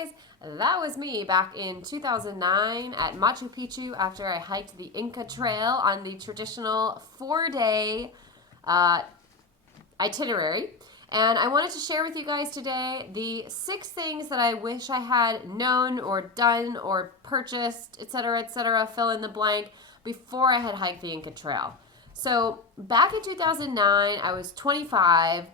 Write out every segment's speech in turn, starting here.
guys, that was me back in 2009 at Machu Picchu after I hiked the Inca Trail on the traditional 4-day itinerary. And I wanted to share with you guys today the 6 things that I wish I had known or done or purchased, etc., fill in the blank, before I had hiked the Inca Trail. So back in 2009, I was 25.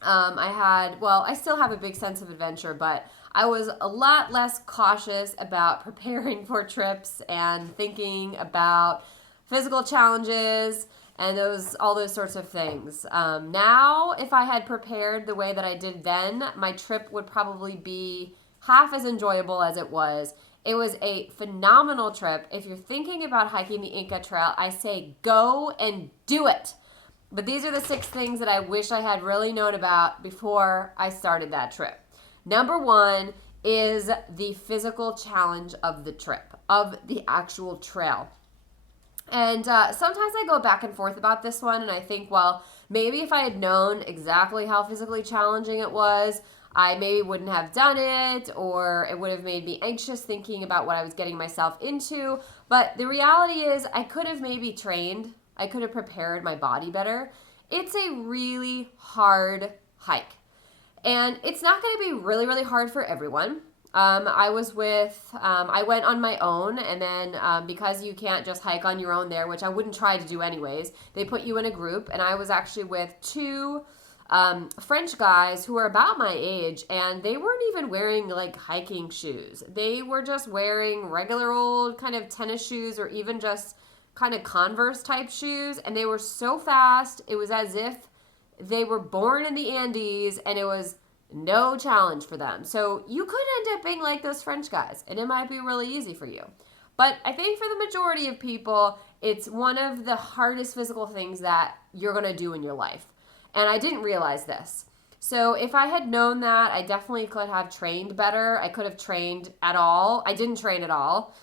I still have a big sense of adventure, but I was a lot less cautious about preparing for trips and thinking about physical challenges and all those sorts of things. Now, if I had prepared the way that I did then, my trip would probably be half as enjoyable as it was. It was a phenomenal trip. If you're thinking about hiking the Inca Trail, I say go and do it. But these are the 6 things that I wish I had really known about before I started that trip. Number 1 is the physical challenge of the trip, of the actual trail. And sometimes I go back and forth about this one, and I think, well, maybe if I had known exactly how physically challenging it was, I maybe wouldn't have done it, or it would have made me anxious thinking about what I was getting myself into. But the reality is I could have maybe trained. I could have prepared my body better. It's a really hard hike. And it's not going to be really, really hard for everyone. I went on my own, and then because you can't just hike on your own there, which I wouldn't try to do anyways, they put you in a group, and I was actually with 2 French guys who were about my age, and they weren't even wearing like hiking shoes. They were just wearing regular old kind of tennis shoes, or even just kind of Converse type shoes, and they were so fast. It was as if they were born in the Andes, and it was no challenge for them. So you could end up being like those French guys, and it might be really easy for you. But I think for the majority of people, it's one of the hardest physical things that you're going to do in your life. And I didn't realize this. So if I had known that, I definitely could have trained better. I could have trained at all. I didn't train at all.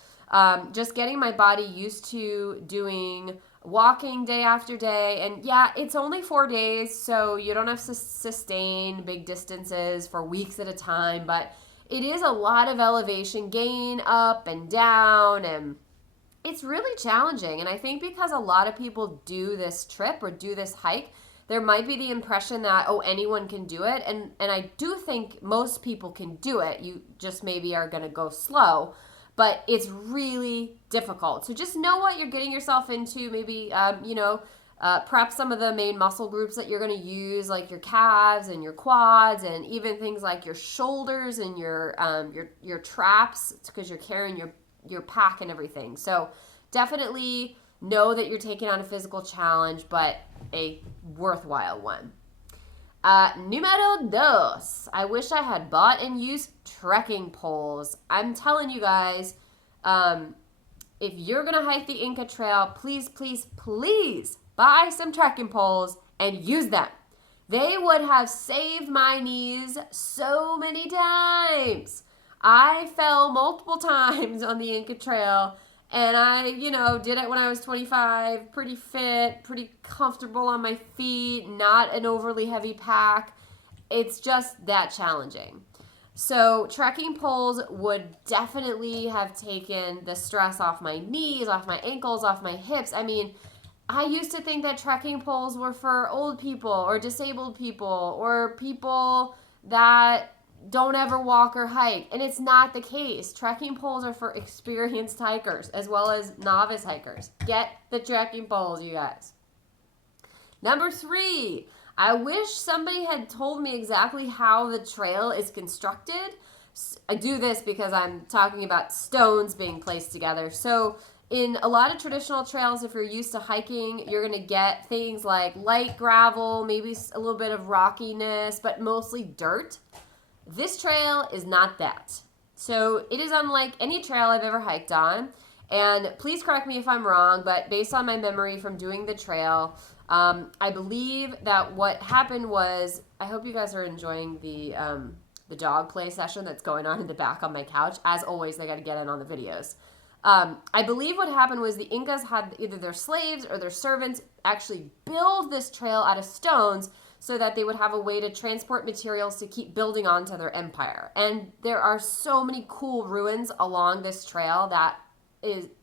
Just getting my body used to doing walking day after day. And yeah, it's only 4 days, so you don't have to sustain big distances for weeks at a time, but it is a lot of elevation gain up and down, and it's really challenging. And I think because a lot of people do this trip or do this hike, there might be the impression that, oh, anyone can do it. And I do think most people can do it. You just maybe are going to go slow. But it's really difficult. So just know what you're getting yourself into. Maybe, prep some of the main muscle groups that you're going to use, like your calves and your quads, and even things like your shoulders and your traps, because you're carrying your pack and everything. So definitely know that you're taking on a physical challenge, but a worthwhile one. Numero dos. I wish I had bought and used trekking poles. I'm telling you guys, if you're going to hike the Inca Trail, please, please, please buy some trekking poles and use them. They would have saved my knees so many times. I fell multiple times on the Inca Trail, and I, did it when I was 25, pretty fit, pretty comfortable on my feet, not an overly heavy pack. It's just that challenging. So trekking poles would definitely have taken the stress off my knees, off my ankles, off my hips. I mean, I used to think that trekking poles were for old people or disabled people or people that don't ever walk or hike, and it's not the case. Trekking poles are for experienced hikers as well as novice hikers. Get the trekking poles, you guys. Number 3, I wish somebody had told me exactly how the trail is constructed. I do this because I'm talking about stones being placed together. So in a lot of traditional trails, if you're used to hiking, you're going to get things like light gravel, maybe a little bit of rockiness, but mostly dirt. This trail is not that. So it is unlike any trail I've ever hiked on. And please correct me if I'm wrong, but based on my memory from doing the trail, I believe that what happened was, I hope you guys are enjoying the dog play session that's going on in the back on my couch. As always, they got to get in on the videos. I believe what happened was the Incas had either their slaves or their servants actually build this trail out of stones so that they would have a way to transport materials to keep building onto their empire. And there are so many cool ruins along this trail that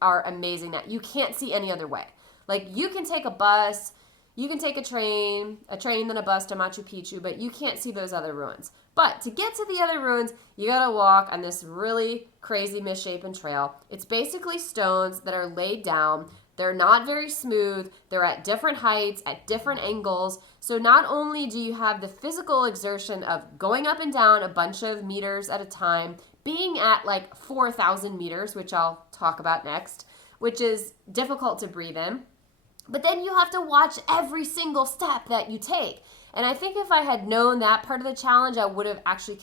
are amazing that you can't see any other way. Like, you can take a bus, you can take a train then a bus to Machu Picchu, but you can't see those other ruins. But to get to the other ruins, you gotta walk on this really crazy misshapen trail. It's basically stones that are laid down. They're not very smooth. They're at different heights, at different angles. So not only do you have the physical exertion of going up and down a bunch of meters at a time, being at like 4,000 meters, which I'll talk about next, which is difficult to breathe in, but then you have to watch every single step that you take. And I think if I had known that part of the challenge, I would have actually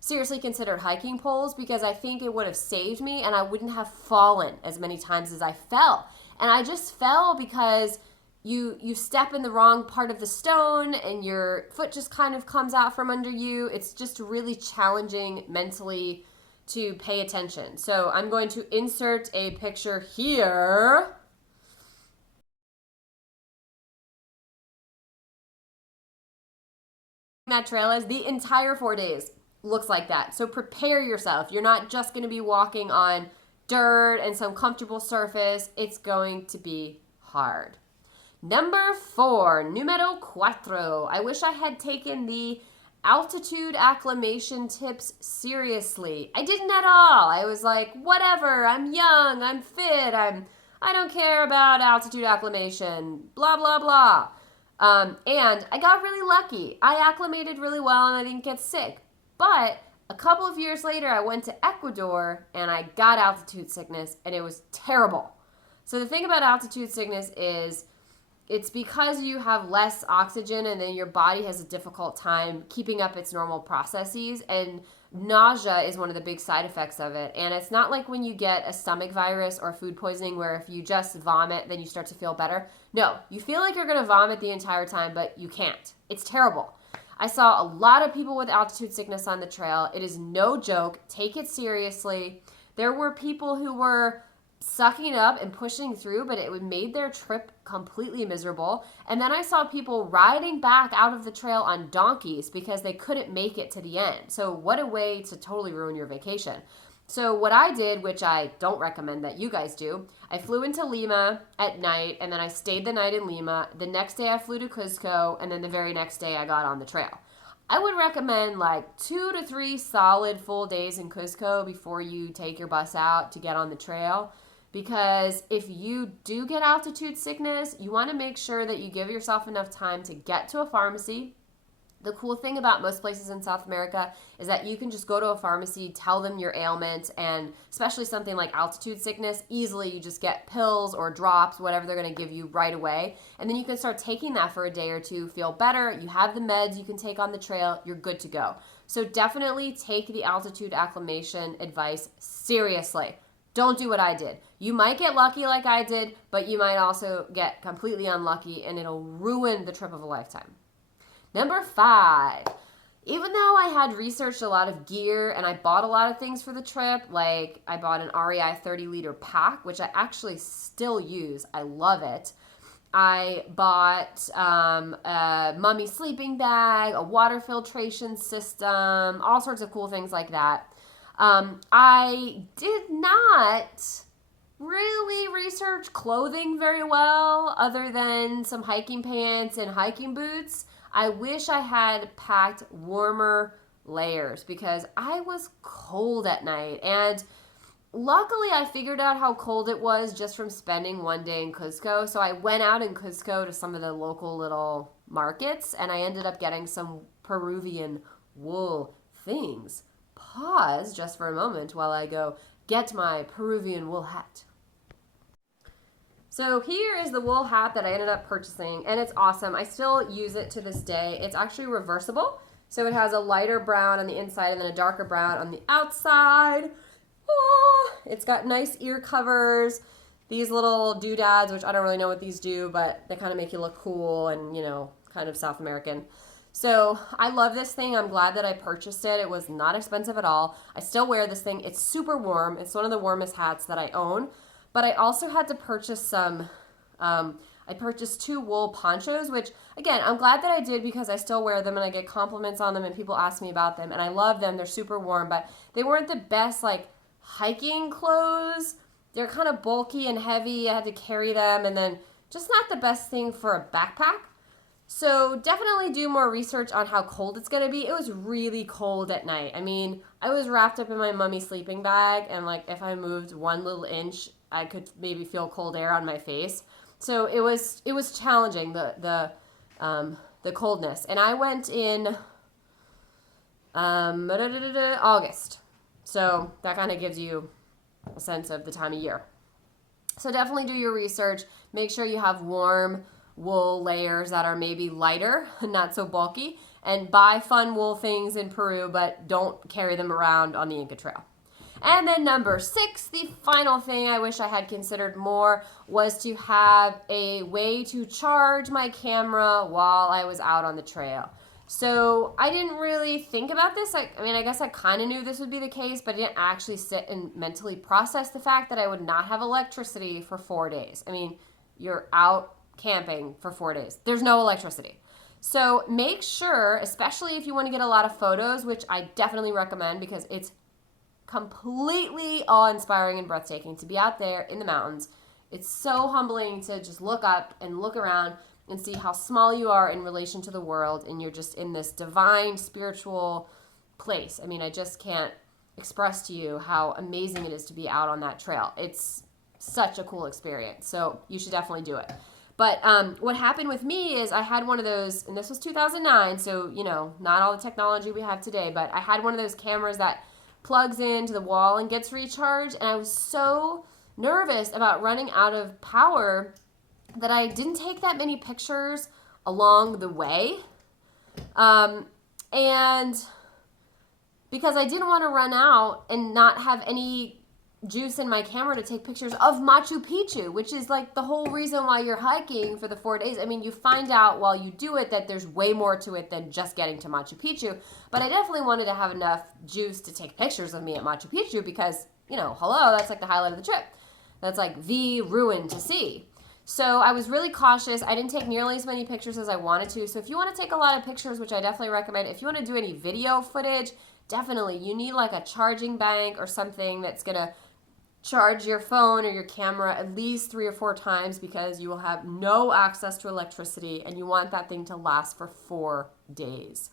seriously considered hiking poles, because I think it would have saved me and I wouldn't have fallen as many times as I fell. And I just fell because you step in the wrong part of the stone and your foot just kind of comes out from under you. It's just really challenging mentally to pay attention. So I'm going to insert a picture here. That trail is the entire 4 days looks like that. So prepare yourself. You're not just going to be walking on dirt and some comfortable surface. It's going to be hard. Number 4, numero cuatro. I wish I had taken the altitude acclimation tips seriously. I didn't at all. I was like, whatever, I'm young, I'm fit, I don't care about altitude acclimation, blah, blah, blah. And I got really lucky. I acclimated really well and I didn't get sick. But a couple of years later, I went to Ecuador and I got altitude sickness and it was terrible. So the thing about altitude sickness is it's because you have less oxygen and then your body has a difficult time keeping up its normal processes, and nausea is one of the big side effects of it. And it's not like when you get a stomach virus or food poisoning where if you just vomit then you start to feel better. No, you feel like you're going to vomit the entire time, but you can't. It's terrible. I saw a lot of people with altitude sickness on the trail. It is no joke. Take it seriously. There were people who were sucking it up and pushing through, but it made their trip completely miserable. And then I saw people riding back out of the trail on donkeys because they couldn't make it to the end. So what a way to totally ruin your vacation. So what I did, which I don't recommend that you guys do, I flew into Lima at night and then I stayed the night in Lima. The next day I flew to Cuzco, and then the very next day I got on the trail. I would recommend like 2 to 3 solid full days in Cuzco before you take your bus out to get on the trail. Because if you do get altitude sickness, you want to make sure that you give yourself enough time to get to a pharmacy. The cool thing about most places in South America is that you can just go to a pharmacy, tell them your ailment, and especially something like altitude sickness, easily you just get pills or drops, whatever they're going to give you right away. And then you can start taking that for a day or two, feel better, you have the meds you can take on the trail, you're good to go. So definitely take the altitude acclimation advice seriously. Don't do what I did. You might get lucky like I did, but you might also get completely unlucky and it'll ruin the trip of a lifetime. Number 5, even though I had researched a lot of gear and I bought a lot of things for the trip, like I bought an REI 30-liter pack, which I actually still use. I love it. I bought a mummy sleeping bag, a water filtration system, all sorts of cool things like that. I did not really research clothing very well other than some hiking pants and hiking boots. I wish I had packed warmer layers because I was cold at night, and luckily I figured out how cold it was just from spending one day in Cuzco. So I went out in Cuzco to some of the local little markets and I ended up getting some Peruvian wool things. Pause just for a moment while I go get my Peruvian wool hat. So here is the wool hat that I ended up purchasing, and it's awesome. I still use it to this day. It's actually reversible, so it has a lighter brown on the inside and then a darker brown on the outside. Oh, it's got nice ear covers, these little doodads, which I don't really know what these do, but they kind of make you look cool and, you know, kind of South American. So I love this thing. I'm glad that I purchased it. It was not expensive at all. I still wear this thing. It's super warm. It's one of the warmest hats that I own. But I also had to purchase some, I I purchased 2 wool ponchos, which again, I'm glad that I did because I still wear them and I get compliments on them and people ask me about them and I love them. They're super warm, but they weren't the best like hiking clothes. They're kind of bulky and heavy. I had to carry them and then just not the best thing for a backpack. So definitely do more research on how cold it's going to be. It was really cold at night. I mean, I was wrapped up in my mummy sleeping bag and like if I moved 1 little inch, I could maybe feel cold air on my face. So it was challenging, the coldness. And I went in August. So that kind of gives you a sense of the time of year. So definitely do your research. Make sure you have warm wool layers that are maybe lighter, not so bulky, and buy fun wool things in Peru, but don't carry them around on the Inca Trail. And then number 6, the final thing I wish I had considered more was to have a way to charge my camera while I was out on the trail. So I didn't really think about this. I guess I kind of knew this would be the case, but I didn't actually sit and mentally process the fact that I would not have electricity for 4 days. I mean, you're out camping for 4 days. There's no electricity. So make sure, especially if you want to get a lot of photos, which I definitely recommend because it's completely awe-inspiring and breathtaking to be out there in the mountains. It's so humbling to just look up and look around and see how small you are in relation to the world, and you're just in this divine spiritual place. I mean, I just can't express to you how amazing it is to be out on that trail. It's such a cool experience, so you should definitely do it. But what happened with me is I had one of those, and this was 2009, so, you know, not all the technology we have today, but I had one of those cameras that plugs into the wall and gets recharged, and I was so nervous about running out of power that I didn't take that many pictures along the way. And because I didn't want to run out and not have any juice in my camera to take pictures of Machu Picchu, which is like the whole reason why you're hiking for the 4 days. I mean, you find out while you do it that there's way more to it than just getting to Machu Picchu. But I definitely wanted to have enough juice to take pictures of me at Machu Picchu because, you know, hello, that's like the highlight of the trip. That's like the ruin to see. So I was really cautious. I didn't take nearly as many pictures as I wanted to. So if you want to take a lot of pictures, which I definitely recommend, if you want to do any video footage, definitely you need like a charging bank or something that's going to charge your phone or your camera at least 3 or 4 times because you will have no access to electricity and you want that thing to last for 4 days.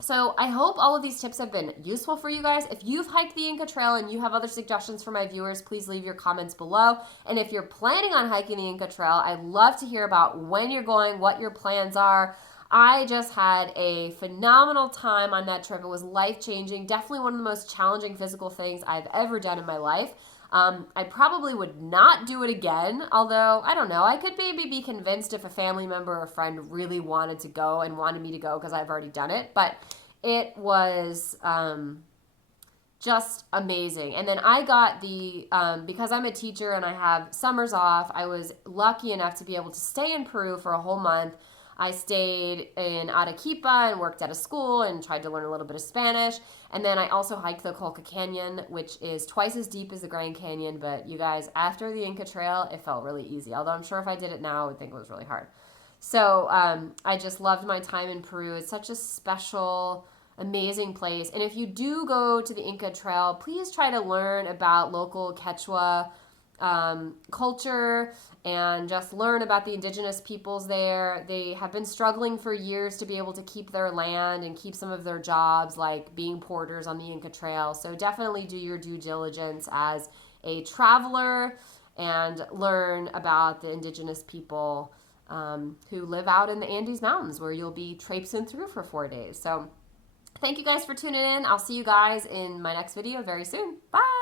So I hope all of these tips have been useful for you guys. If you've hiked the Inca Trail and you have other suggestions for my viewers, please leave your comments below. And if you're planning on hiking the Inca Trail, I'd love to hear about when you're going, what your plans are. I just had a phenomenal time on that trip. It was life-changing, definitely one of the most challenging physical things I've ever done in my life. I probably would not do it again, although, I don't know, I could maybe be convinced if a family member or friend really wanted to go and wanted me to go because I've already done it, but it was just amazing. And then I got because I'm a teacher and I have summers off, I was lucky enough to be able to stay in Peru for a whole month. I stayed in Arequipa and worked at a school and tried to learn a little bit of Spanish. And then I also hiked the Colca Canyon, which is twice as deep as the Grand Canyon. But you guys, after the Inca Trail, it felt really easy. Although I'm sure if I did it now, I would think it was really hard. So I just loved my time in Peru. It's such a special, amazing place. And if you do go to the Inca Trail, please try to learn about local Quechua culture and just learn about the indigenous peoples there. They have been struggling for years to be able to keep their land and keep some of their jobs, like being porters on the Inca Trail. So definitely do your due diligence as a traveler and learn about the indigenous people who live out in the Andes Mountains, where you'll be traipsing through for 4 days. So thank you guys for tuning in. I'll see you guys in my next video very soon. Bye!